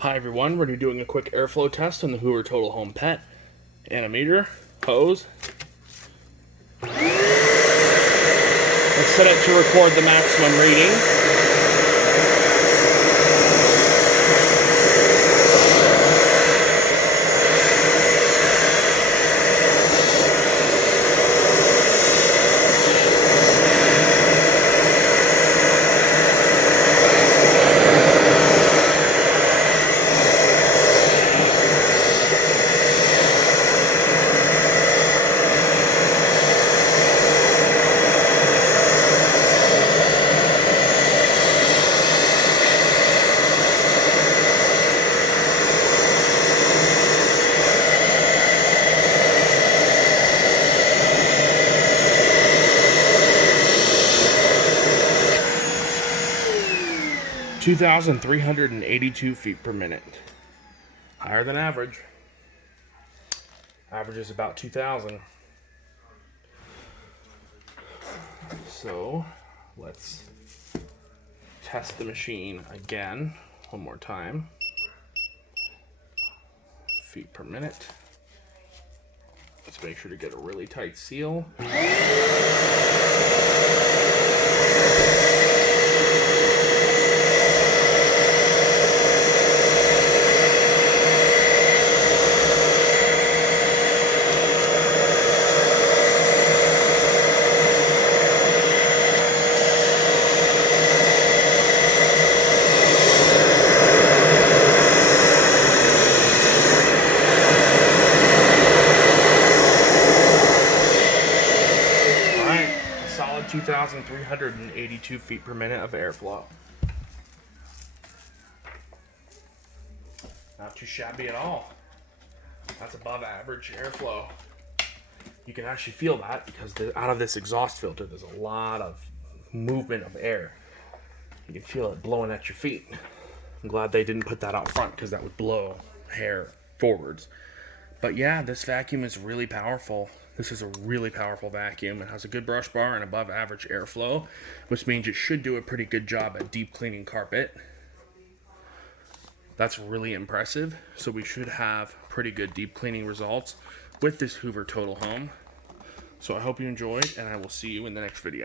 Hi everyone, we're doing a quick airflow test on the Hoover Total Home Pet. Anemometer, hose. Let's set it to record the maximum reading. (2,382 feet per minute). Higher than average. Average is about 2,000. So let's test the machine again one more time. Feet per minute. Let's make sure to get a really tight seal. Solid 2,382 feet per minute of airflow. Not too shabby at all. That's above average airflow. You can actually feel that because out of this exhaust filter there's a lot of movement of air. You can feel it blowing at your feet. I'm glad they didn't put that out front because that would blow hair forwards. But yeah, this vacuum is really powerful. This is a really powerful vacuum. It has a good brush bar and above average airflow, which means it should do a pretty good job at deep cleaning carpet. That's really impressive. So we should have pretty good deep cleaning results with this Hoover Total Home. So I hope you enjoyed, and I will see you in the next video.